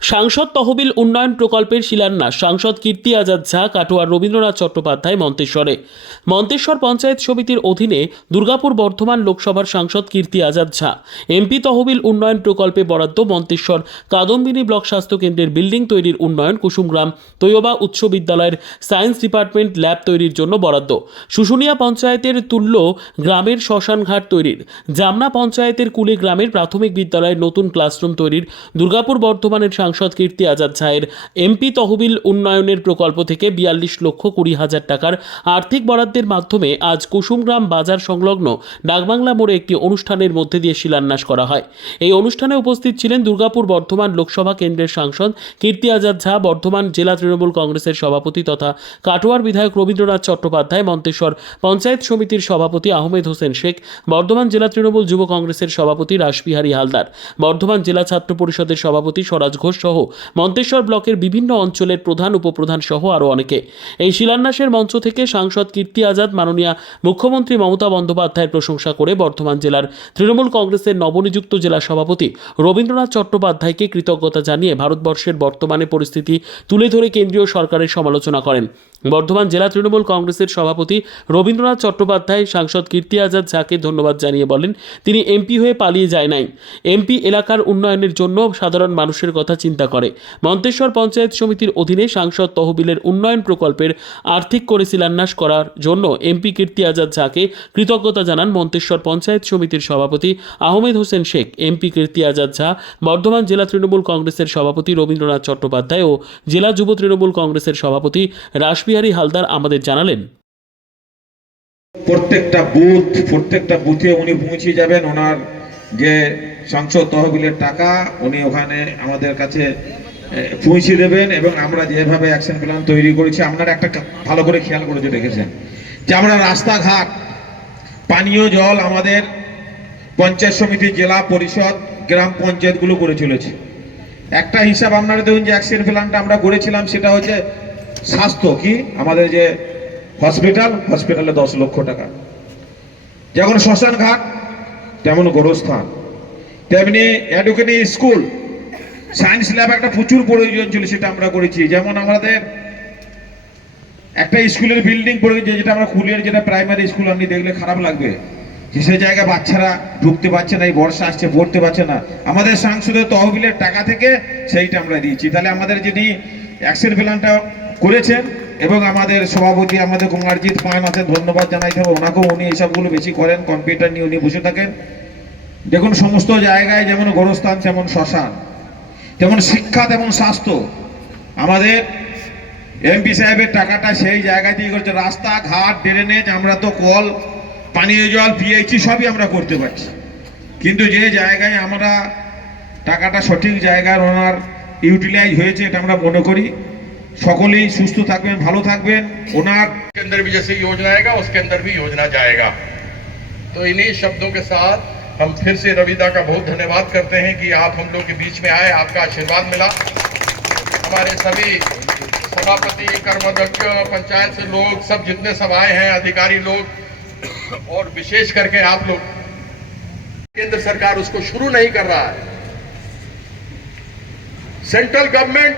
সাংসদ তহবিল উন্নয়ন প্রকল্পের শিলান্যাস সাংসদ কীর্তি আজাদ ঝা কাটোয়ার রবীন্দ্রনাথ চট্টোপাধ্যায় মন্তেশ্বর পঞ্চায়েত সমিতির অধীনে দুর্গাপুর বর্ধমান লোকসভার সাংসদ কীর্তি আজাদ ঝা এমপি তহবিল উন্নয়ন প্রকল্পে বরাদ্দ মন্তেশ্বর কাদম্বিনী ব্লক স্বাস্থ্য কেন্দ্রের বিল্ডিং তৈরির উন্নয়ন, কুসুমগ্রাম তৈয়বা উচ্চ বিদ্যালয়ের সায়েন্স ডিপার্টমেন্ট ল্যাব তৈরির জন্য বরাদ্দ, শুশুনিয়া পঞ্চায়েতের তুল্য গ্রামের শ্মশানঘাট তৈরির, জামনা পঞ্চায়েতের কুলে গ্রামের প্রাথমিক বিদ্যালয়ের নতুন ক্লাসরুম তৈরির। দুর্গাপুর বর্ধমানের সাংসদ কীর্তি আজাদ ঝায়ের এমপি তহবিল উন্নয়নের প্রকল্প থেকে 42,20,000 টাকার আর্থিক বরাদ্দের মাধ্যমে আজ কুসুমগ্রাম বাজার সংলগ্ন ডাকবাংলা মোড়ে একটি অনুষ্ঠানের মধ্যে দিয়ে শিলান্যাস করা হয়। এই অনুষ্ঠানে উপস্থিত ছিলেন দুর্গাপুর বর্ধমান লোকসভা কেন্দ্রের সাংসদ কীর্তি আজাদ ঝা, বর্ধমান জেলা তৃণমূল কংগ্রেসের সভাপতি তথা কাটোয়ার বিধায়ক রবীন্দ্রনাথ চট্টোপাধ্যায়, মন্তেশ্বর পঞ্চায়েত সমিতির সভাপতি আহমেদ হোসেন শেখ, বর্ধমান জেলা তৃণমূল যুব কংগ্রেসের সভাপতি রাসবিহারী হালদার, বর্ধমান জেলা ছাত্র পরিষদের সভাপতি স্বরাজ ঘোষ সহ মন্তেশ্বর ব্লকের বিভিন্ন অঞ্চলের প্রধান উপপ্রধান সহ আরও অনেকে। এই শিলান্যাসের মঞ্চ থেকে সাংসদ কীর্তি আজাদ মাননীয় মুখ্যমন্ত্রী মমতা বন্দ্যোপাধ্যায়ের প্রশংসা করে বর্ধমান জেলার তৃণমূল কংগ্রেসের নবনিযুক্ত জেলা সভাপতি রবীন্দ্রনাথ চট্টোপাধ্যায়কে কৃতজ্ঞতা জানিয়ে ভারতবর্ষের বর্তমানে পরিস্থিতি তুলে ধরে কেন্দ্রীয় সরকারের সমালোচনা করেন। বর্ধমান জেলা তৃণমূল কংগ্রেসের সভাপতি রবীন্দ্রনাথ চট্টোপাধ্যায় সাংসদ কীর্তি আজাদ ঝাকে ধন্যবাদ জানিয়ে বলেন, তিনি এমপি হয়ে পালিয়ে যায় নাই। এমপি এলাকার উন্নয়নের জন্য সাধারণ মানুষের কথা চিন্তা করে। মন্তেশ্বর পঞ্চায়েত সমিতির অধীনে সাংসদ তহবিলের উন্নয়ন প্রকল্পের আর্থিক করে শিলান্যাস করার জন্য এমপি কীর্তি আজাদ ঝাকে কৃতজ্ঞতা জানান মন্তেশ্বর পঞ্চায়েত সমিতির সভাপতি আহমেদ হোসেন শেখ। এমপি কীর্তি আজাদ ঝা বর্ধমান জেলা তৃণমূল কংগ্রেসের সভাপতি রবীন্দ্রনাথ চট্টোপাধ্যায় ও জেলা যুব তৃণমূল কংগ্রেসের সভাপতি রাসবিহারী হালদার আমাদের জানালেন, প্রত্যেকটা বুথে উনি পৌঁছে যাবেন। ওনার যে সংসদ তহবিলের টাকা উনি ওখানে আমাদের কাছে পৌঁছে দেবেন এবং আমরা যেভাবে অ্যাকশন প্ল্যান তৈরি করেছি, আপনারা একটা ভালো করে খেয়াল করে দেখেছেন যে আমরা রাস্তাঘাট, পানীয় জল আমাদের পঞ্চায়েত সমিতি, জেলা পরিষদ, গ্রাম পঞ্চায়েতগুলো করে চলেছে। একটা হিসাব আপনারা দেখুন যে অ্যাকশন প্ল্যানটা আমরা করেছিলাম সেটা হচ্ছে স্বাস্থ্য, কি আমাদের যে হসপিটালে 10 লক্ষ টাকা, যেমন শ্মশান ঘাট তেমন গোরস্থান, তেমনি এডুকেশন স্কুল, সায়েন্স ল্যাব একটা প্রচুর প্রয়োজন ছিল, সেটা আমরা করেছি। যেমন আমাদের একটা স্কুলের বিল্ডিং প্রয়োজন, যেটা আমরা কুলিয়ার যেটা প্রাইমারি স্কুল, আপনি দেখলে খারাপ লাগবে যে সেই জায়গায় বাচ্চারা ঢুকতে পারছে না, এই বর্ষা আসছে পড়তে পারছে না। আমাদের সাংসদের তহবিলের টাকা থেকে সেইটা আমরা দিয়েছি। তাহলে আমাদের যিনি অ্যাকশন প্ল্যানটা করেছেন এবং আমাদের সভাপতি আমাদের কুমারজিৎ পান আছেন, ধন্যবাদ জানাইতে হবে ওনাকেও। উনি এইসবগুলো বেশি করেন, কম্পিউটার নিয়ে উনি বসে থাকেন। দেখুন সমস্ত জায়গায় যেমন গোরস্থান তেমন শ্মশান, তেমন শিক্ষা তেমন স্বাস্থ্য, আমাদের এমপি সাহেবের টাকাটা সেই জায়গাতেই করছে। রাস্তাঘাট, ড্রেনেজ, আমরা তো কল, পানীয় জল, পিএইচি সবই আমরা করতে পারছি, কিন্তু যে জায়গায় আমরা টাকাটা সঠিক জায়গায় ওনার ইউটিলাইজ হয়েছে এটা আমরা মনে করি। সকলেই সুস্থ থাকবেন, ভালো থাকবেন। ওনার के अंदर भी जैसे योजना आएगा उसके अंदर भी योजना जाएगा। तो इन्हीं शब्दों के साथ हम फिर से रविदा का बहुत धन्यवाद करते हैं कि आप हम लोग के बीच में आए, आपका आशीर्वाद मिला। हमारे सभी सभापति, कर्माध्यक्ष, पंचायत से लोग, सब जितने सब आए हैं, अधिकारी लोग, और विशेष करके आप लोग, केंद्र सरकार उसको शुरू नहीं कर रहा है। सेंट्रल गवर्नमेंट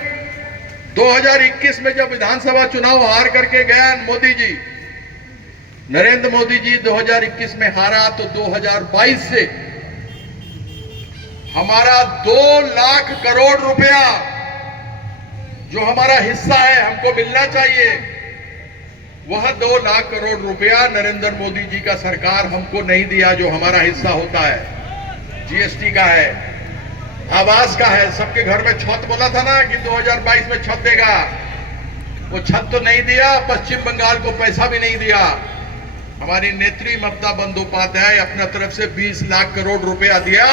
2021 में जब विधानसभा चुनाव हार करके गया मोदी जी, नरेंद्र मोदी जी 2021 में हारा, तो 2022 से हमारा 2 लाख करोड़ रुपया जो हमारा हिस्सा है हमको मिलना चाहिए, वह 2 लाख करोड़ रुपया नरेंद्र मोदी जी का सरकार हमको नहीं दिया, जो हमारा हिस्सा होता है। जीएसटी का है, आवास का है, सबके घर में छत बोला था ना कि 2022 में छत देगा, वो छत तो नहीं दिया। पश्चिम बंगाल को पैसा भी नहीं दिया। हमारी नेत्री ममता बंदोपाध्याय अपना तरफ से 20 लाख करोड़ रुपया दिया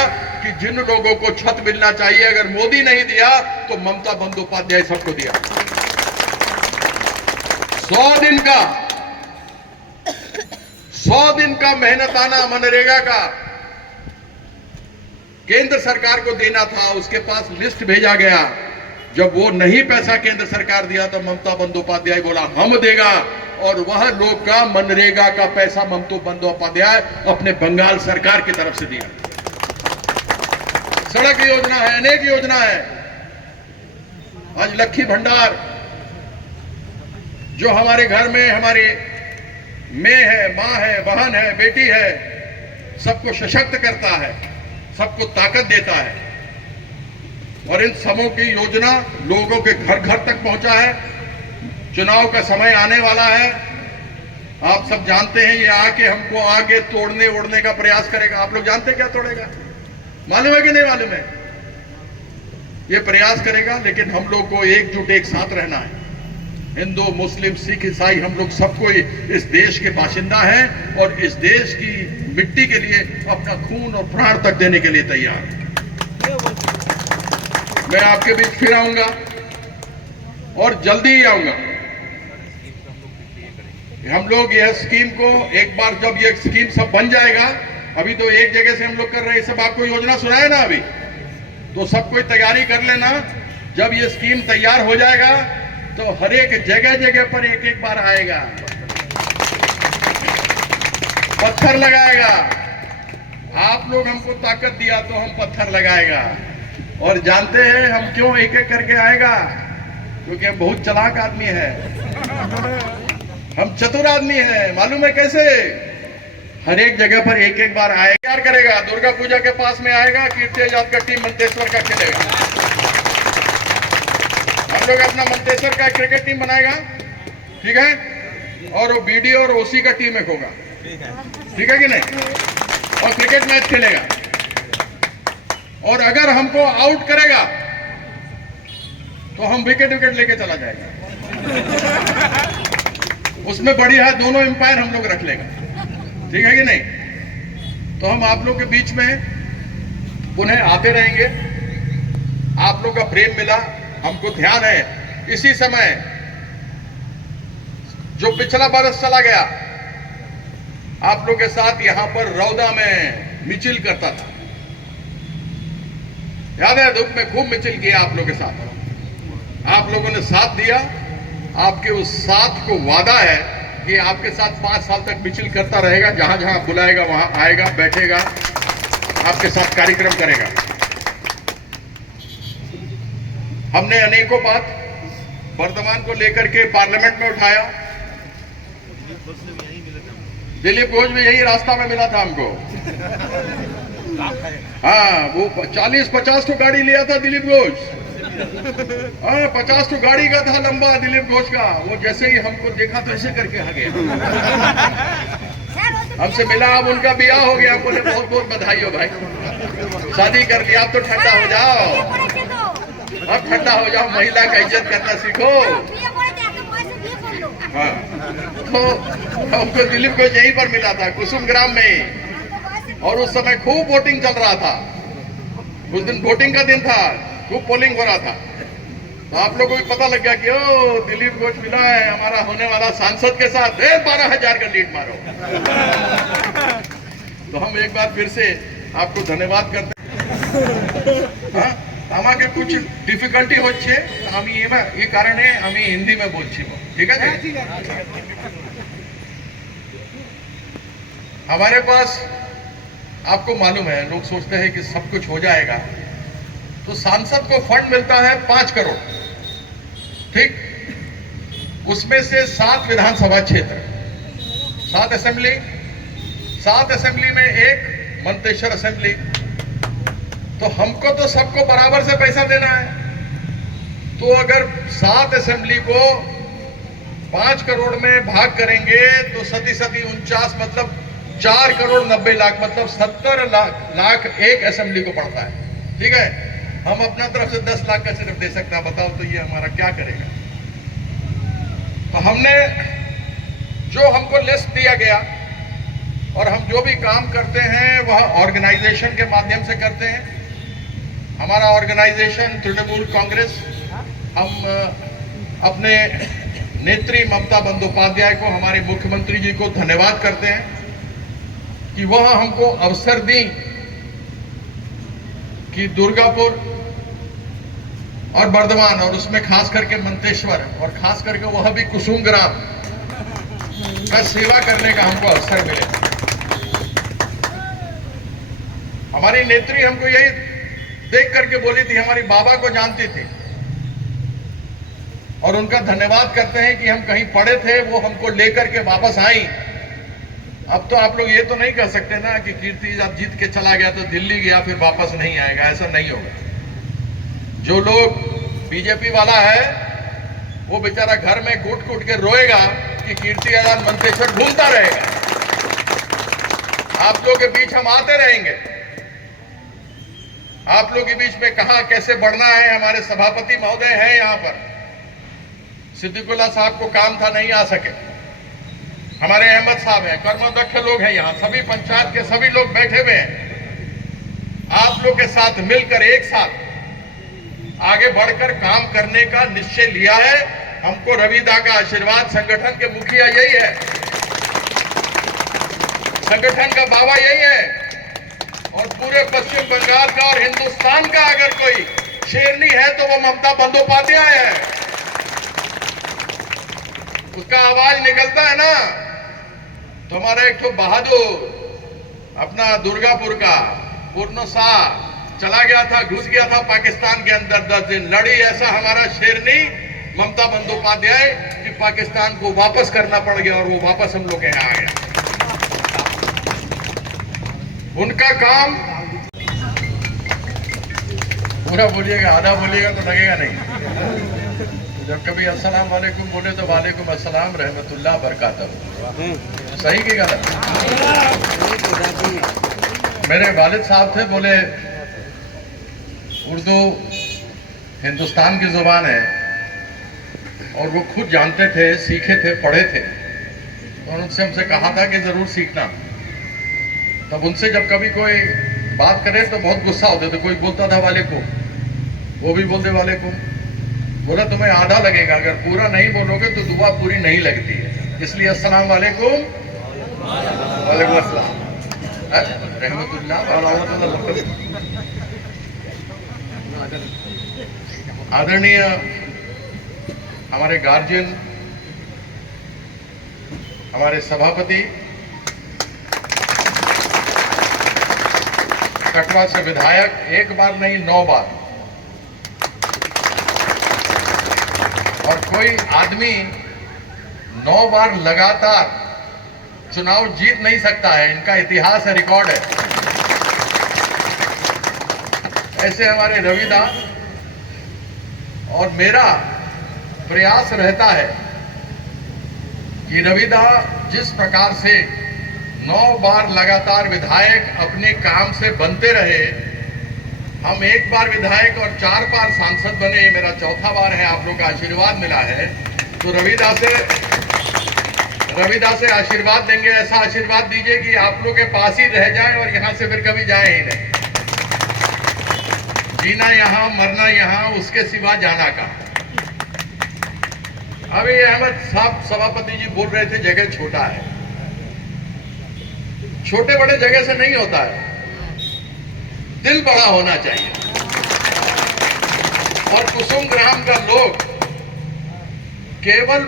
कि जिन लोगों को छत मिलना चाहिए, अगर मोदी नहीं दिया तो ममता बंदोपाध्याय सबको दिया। 100 दिन का मेहनताना मनरेगा का केंद्र सरकार को देना था, उसके पास लिस्ट भेजा गया। जब वो नहीं पैसा केंद्र सरकार दिया तो ममता बंदोपाध्याय बोला हम देगा, और वह लोग का मनरेगा का पैसा ममता बंदोपाध्याय अपने बंगाल सरकार की तरफ से दिया। सड़क योजना है, अनेक योजना है, आज लक्ष्मी भंडार जो हमारे घर में हमारे है, माँ है, बहन है, बेटी है, सबको सशक्त करता है, सबको ताकत देता है। और इन समूह की योजना लोगों के घर घर तक पहुंचा है। चुनाव का समय आने वाला है, आप सब जानते हैं, ये आके हमको आगे तोड़ने ओढ़ने का प्रयास करेगा। आप लोग जानते हैं क्या तोड़ेगा? मालूम है कि नहीं मालूम है? ये प्रयास करेगा, लेकिन हम लोग को एकजुट एक साथ रहना है। हिंदू, मुस्लिम, सिख, ईसाई, हम लोग सबको इस देश के बाशिंदा हैं और इस देश की मिट्टी के लिए अपना खून और प्राण तक देने के लिए तैयार हैं। मैं आपके बीच फिर आऊंगा और जल्दी ही आऊंगा। हम लोग यह स्कीम को एक बार, जब यह स्कीम सब बन जाएगा, अभी तो एक जगह से हम लोग कर रहे हैं, सब आपको योजना सुनाए ना अभी, तो सब कोई तैयारी कर लेना। जब ये स्कीम तैयार हो जाएगा तो हर एक जगह जगह पर एक एक बार आएगा, पत्थर लगाएगा। आप लोग हमको ताकत दिया तो हम पत्थर लगाएगा। और जानते हैं हम क्यों एक एक करके आएगा? क्योंकि हम बहुत चालाक आदमी है, हम चतुर आदमी है। मालूम है कैसे? हर एक जगह पर एक एक बार आएगा, तैयार करेगा। दुर्गा पूजा के पास में आएगा, कीर्ति आजाद का टीम मंतेश्वर का खेलेगा। हम लोग अपना मंतेश्वर का क्रिकेट टीम बनाएगा, ठीक है? और वो बीडीओ और ओसी का टीम एक होगा, ठीक है कि नहीं? और क्रिकेट मैच खेलेगा। और अगर हमको आउट करेगा तो हम विकेट लेके चला जाएगा। उसमें बढ़िया दोनों एम्पायर हम लोग रख लेगा, ठीक है कि नहीं? तो हम आप लोग के बीच में पुनः आते रहेंगे। आप लोग का प्रेम मिला, हमको ध्यान है। इसी समय जो पिछला बरस चला गया, आप लोग के साथ यहां पर रौदा में मिचिल करता था, याद है? धूप में खूब मिचिल किया आप लोग के साथ। आप लोगों ने साथ दिया। आपके उस साथ को वादा है कि आपके साथ 5 साल तक मिचिल करता रहेगा। जहां जहां बुलाएगा वहां आएगा, बैठेगा, आपके साथ कार्यक्रम करेगा। हमने अनेकों बात वर्तमान को लेकर के पार्लियामेंट में उठाया। दिलीप घोष भी यही रास्ता में मिला था हमको। हाँ, वो 40-50 तो गाड़ी लिया था दिलीप घोष। हाँ, 50 तो गाड़ी का था लंबा दिलीप घोष का। वो जैसे ही हमको देखा तो ऐसे करके आ गया, हमसे मिला। अब उनका ब्याह हो गया, बोले बहुत बहुत बधाई हो भाई, शादी कर लिया। अब तो ठंडा हो जाओ, अब ठंडा हो जाओ, महिला का इज्जत करना सीखो। हाँ, तो हमको दिलीप घोष यहीं पर मिला था, कुसुम ग्राम में। और उस समय खूब वोटिंग चल रहा था। उस दिन वोटिंग का दिन था, खूब पोलिंग हो रहा था। तो आप लोगों को पता लग गया कि ओ दिलीप घोष मिला है हमारा होने वाला सांसद के साथ, 12,000 का लीड मारो। तो हम एक बार फिर से आपको धन्यवाद करते हैं। हाँ, আমাকে कुछ डिफिकल्टी হচ্ছে, আমি এই কারণে আমি হিন্দি में बोलছি, ठीक है? हमारे पास, आपको मालूम है, लोग सोचते हैं कि सब कुछ हो जाएगा। तो सांसद को फंड मिलता है 5 करोड़, ठीक? उसमें से 7 विधानसभा क्षेत्र, 7 असेंबली, 7 असेंबली में एक मंतेश्वर असेंबली। तो हमको तो सबको बराबर से पैसा देना है। तो अगर 7 असेंबली को 5 करोड़ में भाग करेंगे तो 49 मतलब 4 करोड़ 90 लाख, मतलब 70 लाख एक असेंबली को पड़ता है, ठीक है? हम अपना तरफ से 10 लाख का सिर्फ दे सकते हैं। बताओ तो ये हमारा क्या करेगा? तो हमने जो हमको लिस्ट दिया गया, और हम जो भी काम करते हैं वह ऑर्गेनाइजेशन के माध्यम से करते हैं। हमारा ऑर्गेनाइजेशन तृणमूल कांग्रेस, हम अपने नेत्री ममता बंदोपाध्याय को, हमारे मुख्यमंत्री जी को धन्यवाद करते हैं कि वह हमको अवसर दी कि दुर्गापुर और बर्धमान, और उसमें खास करके मंतेश्वर, और खास करके वह भी कुसुम ग्राम का सेवा करने का हमको अवसर मिले। हमारी नेत्री हमको यही देख करके बोली थी, हमारी बाबा को जानती थी और उनका धन्यवाद करते हैं कि हम कहीं पड़े थे, वो हमको लेकर के वापस आई। अब तो आप लोग ये तो नहीं कह सकते ना कि कीर्ति जब जीत के चला गया तो दिल्ली गया फिर वापस नहीं आएगा, ऐसा नहीं होगा। जो लोग बीजेपी वाला है वो बेचारा घर में कूट कूट के रोएगा कि कीर्ति आजाद मंतेश्वर ढूंढता रहेगा। आप लोग के बीच हम आते रहेंगे, आप लोग के बीच में कहां कैसे बढ़ना है। हमारे सभापति महोदय हैं यहाँ पर, सिद्दीकुल्ला साहब को काम था नहीं आ सके, हमारे अहमद साहब हैं, कर्मोदक्ष लोग हैं यहाँ, सभी पंचायत के सभी लोग बैठे हुए हैं। आप लोग के साथ मिलकर एक साथ आगे बढ़कर काम करने का निश्चय लिया है। हमको रविदा का आशीर्वाद, संगठन के मुखिया यही है, संगठन का बाबा यही है, और पूरे पश्चिम बंगाल का और हिंदुस्तान का अगर कोई शेरनी है तो वो ममता बंदोपाध्याय है। उसका आवाज निकलता है ना, तो हमारा एक तो बहादुर अपना दुर्गापुर का पूर्ण शाह चला गया था, घुस गया था पाकिस्तान के अंदर, 10 दिन लड़ी। ऐसा हमारा शेरनी ममता बंदोपाध्याय कि पाकिस्तान को वापस करना पड़ गया और वो वापस हम लोग के यहाँ आ गया। उनका काम पूरा बोलिएगा, आधा बोलिएगा तो लगेगा नहीं। जब कभी अस्सलाम वालेकुम बोले तो वालेकुम अस्सलाम रहमतुल्लाह बरकातहू, सही की गलत? मेरे वालिद साहब थे, बोले उर्दू हिंदुस्तान की जुबान है और वो खुद जानते थे, सीखे थे, पढ़े थे, और उनसे हमसे कहा था कि जरूर सीखना। तब उनसे जब कभी कोई बात करे तो बहुत गुस्सा होते थे। कोई बोलता था वालेकुम, वो भी बोलते वालेकुम। बोला तुम्हें आधा लगेगा, अगर पूरा नहीं बोलोगे तो दुआ पूरी नहीं लगती है, इसलिए अस्सलाम वालेकुम, वालेकुम अस्सलाम रहमतुल्लाह। आदरणीय हमारे गार्जियन, हमारे सभापति, कटवा से विधायक, एक बार नहीं 9 बार, और कोई आदमी 9 बार लगातार चुनाव जीत नहीं सकता है, इनका इतिहास है, रिकॉर्ड है। ऐसे हमारे रविदास, और मेरा प्रयास रहता है कि रविदास जिस प्रकार से 9 बार लगातार विधायक अपने काम से बनते रहे, हम 1 बार विधायक और 4 बार सांसद बने, ये मेरा 4था बार है, आप लोग का आशीर्वाद मिला है। तो रविदास से आशीर्वाद देंगे, ऐसा आशीर्वाद दीजिए कि आप लोग के पास ही रह जाए और यहां से फिर कभी जाए ही नहीं। जीना यहां, मरना यहां, उसके सिवा जाना कहां। अभी अहमद साहब सभापति जी बोल रहे थे जगह छोटा है, छोटे बड़े जगह से नहीं होता है, दिल बड़ा होना चाहिए। और कुसुम ग्राम का लोग केवल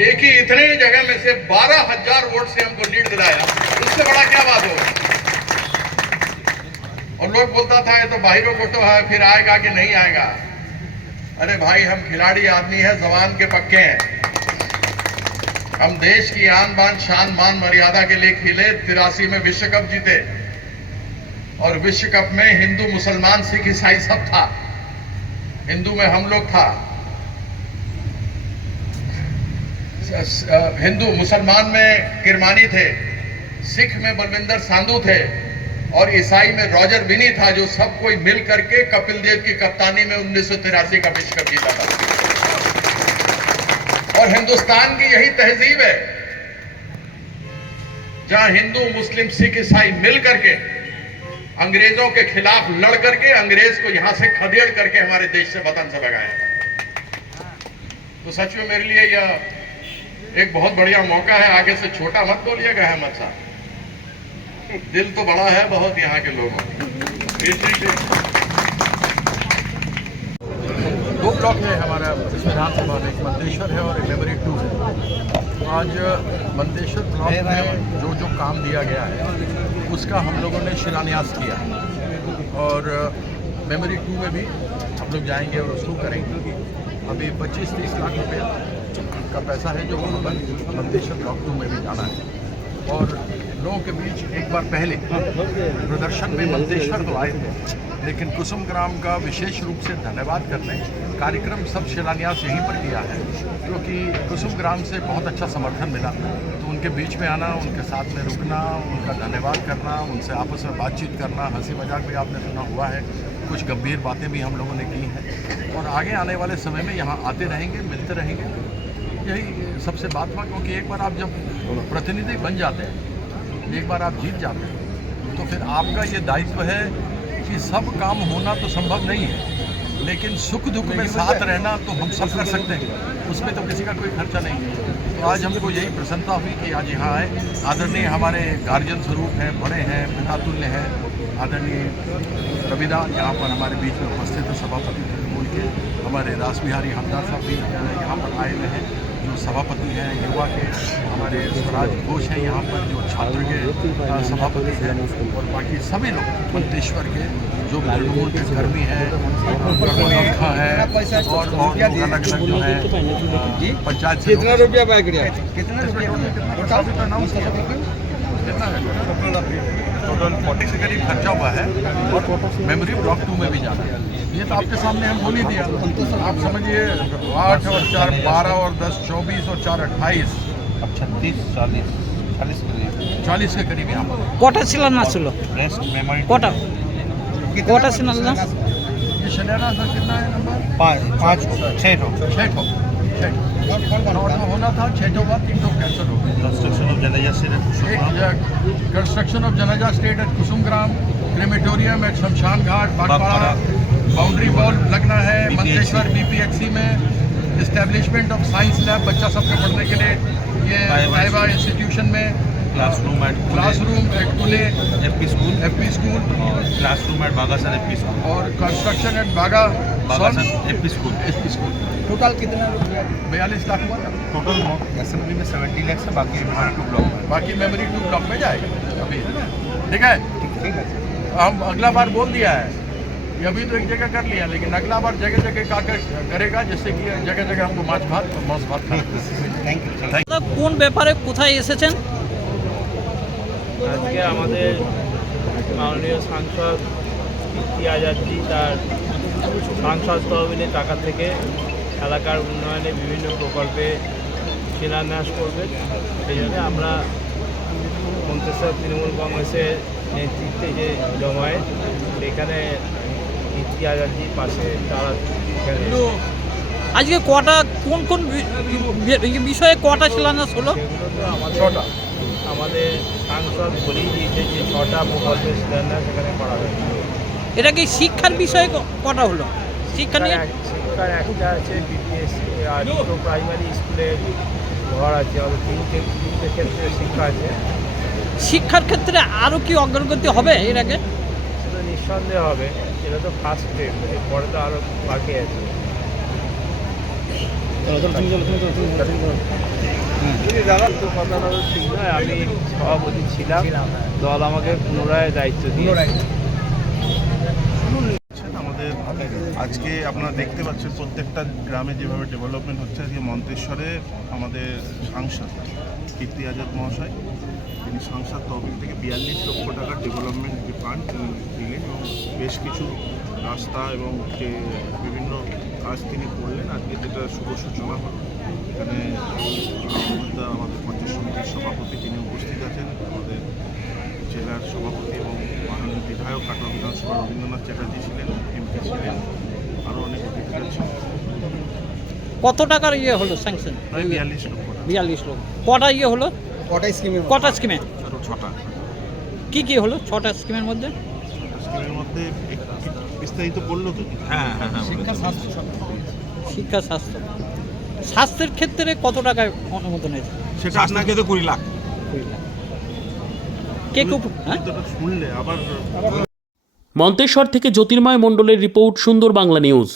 एक ही इतने जगह में से 12,000 वोट से हमको लीड दिलाया, उससे बड़ा क्या बात होगा। और लोग बोलता था ये तो बाहरों को तो है, फिर आएगा कि नहीं आएगा। अरे भाई, हम खिलाड़ी आदमी है, जवान के पक्के हैं। हम देश की आन बान शान मान मर्यादा के लिए खेले, 83 में विश्व कप जीते, और विश्व कप में हिंदू मुसलमान सिख ईसाई सब था। हिंदू में हम लोग था, हिंदू मुसलमान में किरमानी थे, सिख में बलविंदर सांधू थे, और ईसाई में रॉजर बिनी था, जो सब कोई मिल करके कपिल देव की कप्तानी में 1983 का विश्व कप जीता था। और हिंदुस्तान की यही तहजीब है, जहां हिंदू मुस्लिम सिख ईसाई मिल करके अंग्रेजों के खिलाफ लड़ करके अंग्रेज को यहां से खदेड़ करके हमारे देश से वतन से भगाया। तो सच में मेरे लिए यह एक बहुत बढ़िया मौका है। आगे से छोटा मत बोलिएगा अहमद साहब, दिल तो बड़ा है बहुत यहाँ के लोगों। 2 ब्लॉक है हमारा इस विधानसभा में, एक मंतेश्वर है और एक मेमोरी 2 है। आज मंतेश्वर ब्लॉक में जो जो काम दिया गया है उसका हम लोगों ने शिलान्यास किया, और मेमोरी 2 में भी हम लोग जाएंगे और उसको करेंगे। अभी 25-30 लाख रुपया का पैसा है जो वहाँ पर मंतेश्वर ब्लॉक 2 में भी जाना है। और लोगों के बीच एक बार पहले प्रदर्शन में मंतेश्वर तो आए थे, लेकिन कुसुम ग्राम का विशेष रूप से धन्यवाद करने कार्यक्रम सब शिलान्यास यहीं पर किया है, क्योंकि कुसुम ग्राम से बहुत अच्छा समर्थन मिला। तो उनके बीच में आना, उनके साथ में रुकना, उनका धन्यवाद करना, उनसे आपस में बातचीत करना, हंसी मजाक भी आपने सुना हुआ है, कुछ गंभीर बातें भी हम लोगों ने की हैं और आगे आने वाले समय में यहाँ आते रहेंगे, मिलते रहेंगे। यही सबसे बात हुआ, क्योंकि एक बार आप जब प्रतिनिधि बन जाते हैं, एक बार आप जीत जाते हैं, तो फिर आपका ये दायित्व है कि सब काम होना तो संभव नहीं है, लेकिन सुख दुख में साथ रहना तो हम सब कर सकते हैं, उसमें तो किसी का कोई खर्चा नहीं है। तो आज हमको यही प्रसन्नता हुई कि आज यहाँ आए। आदरणीय हमारे गार्जियन स्वरूप हैं, बड़े हैं, पितातुल्य हैं, आदरणीय रविदा यहाँ पर हमारे बीच में उपस्थित है, सभापति बोल के। हमारे रास बिहारी हमदार साहब भी यहाँ पर आए हुए हैं, जो सभापति हैं युवा के। हमारे स्वराज घोष हैं यहाँ पर, जो छात्र के सभापति हैं। और बाकी सभी लोग मंतेश्वर के जो तृणमूल के कर्मी हैं, प्रमुखा है और लोग अलग अलग जो है पंचायत से। कितना रुपया बैग गया? अनाउंस किया कितना टोटल 40 से करीब खर्चा हुआ है और मेमोरी ब्लॉक 2 में भी जाना है। ये तो आपके सामने हम बोल ही दिया। आप समझिए 8 और 4 12 और 10 24 और 4 28 अब 36 40 40 के करीब यहाँ पर কটা শিলান্যাস ছিল? रेस्ट मेमोरी কটা কটা শিলান্যাস? ये शिलान्यास का कितना है नंबर? 5 6 छठो होना था, छठो का 3 कैंसिल हो गया। कंस्ट्रक्शन ऑफ जनजा एक कंस्ट्रक्शन ऑफ जनजा state at Kusum Gram, crematorium at shamshan ghat बागपाड़ा, boundary wall लगना है मंतेश्वर बीपीएक्सी में, इस्टेब्लिशमेंट ऑफ साइंस लैब बच्चा सबके पढ़ने के लिए, ये साहिबा इंस्टीट्यूशन में, classroom at Kule FP school और classroom at Bagasan FP school और construction at Bagasan FP school total कितना रुपया? 42 लाख हुआ था। टोटल असेंबली में 70 लाख से बाकी मेमोरी 2 ब्लॉक में बाकी मेमोरी 2 ब्लॉक में जाएगा अभी। ठीक है, हम अगला बार बोल दिया है, ये अभी तो एक जगह कर लिया, लेकिन अगला बार जगह जगह करेगा, जिससे कि जगह जगह हमको मांस भात खाना। কোন ব্যাপারে কোথায় এসেছেন? আজকে আমাদের মাননীয় সাংসদ কীর্তি আজাদজি তার সাংসদ তহবিলের টাকা থেকে এলাকার উন্নয়নে বিভিন্ন প্রকল্পে শিলান্যাস করবেন। সেই জন্য আমরা মন্তেশ্বর তৃণমূল কংগ্রেসের নেতৃত্বে যে জমায়েত, সেখানে কীর্তি আজাদজির পাশে তারা এখানে আজকে কটা কোন কোন বিষয়ে কটা শিলান্যাস হলো? সেগুলো তো আমাদের আমাদের সাংসদ বলেই দিয়েছে যে 6টা প্রকল্পের শিলান্যাস সেখানে করা হয়েছে। এটা কি শিক্ষার বিষয়ে কটা হলো? শিক্ষা নিয়ে শিক্ষার একটা আছে বিপিএসসি, আর 2 প্রাইমারি স্কুলের ঘর আছে, আর 3টে ক্ষেত্রে শিক্ষা আছে। শিক্ষার ক্ষেত্রে আরও কি অগ্রগতি হবে এর আগে? সেটা নিঃসন্দেহে হবে, এটা তো ফার্স্ট স্টেপ, এরপরে তো আরও বাকি আছে। তো কথাটা তো ঠিক নয়, আমি সভাপতি ছিলাম, দল আমাকে পুনরায় দায়িত্ব দিয়ে আমাদের আজকে আপনারা দেখতে পাচ্ছেন প্রত্যেকটা গ্রামে যেভাবে ডেভেলপমেন্ট হচ্ছে। আজকে মন্তেশ্বরে আমাদের সাংসদ কীর্তি আজাদ মহাশয়, তিনি সংসদ তহবিল থেকে 42 লক্ষ টাকার ডেভেলপমেন্ট যে ফান্ড তিনি দিলেন এবং বেশ কিছু রাস্তা এবং যে বিভিন্ন কাজ তিনি করলেন। আজকে যেটা শুভ সূচনা হলো, এখানে আমাদের পঞ্চায়েত সমিতির সভাপতি তিনি উপস্থিত আছেন, আমাদের জেলার সভাপতি এবং মাননীয় বিধায়ক কাটোয়া বিধানসভা রবীন্দ্রনাথ চ্যাটার্জি ছিলেন, এমপি ছিলেন, আরও অনেক অতিথিরা ছিলেন। কত টাকার ইয়ে হলো স্যাংশন? প্রায় 42 লক্ষ টাকা। 42 লক্ষ। কটা ইয়ে হলো? কটা স্কিমে? 6টা কি কি হলো 6টা স্কিমের মধ্যে? স্কিমের মধ্যে বিস্তারিত বললো তো। শিক্ষা স্বাস্থ্য। স্বাস্থ্যের ক্ষেত্রে কত টাকা অনুমোদন হয়েছে? সেটা আপনাকে তো 20 লাখ। 20 লাখ। কে হ্যাঁ শুনলে আবার মন্তেশ্বর থেকে জ্যোতির্ময় মণ্ডলের রিপোর্ট, সুন্দর বাংলা নিউজ।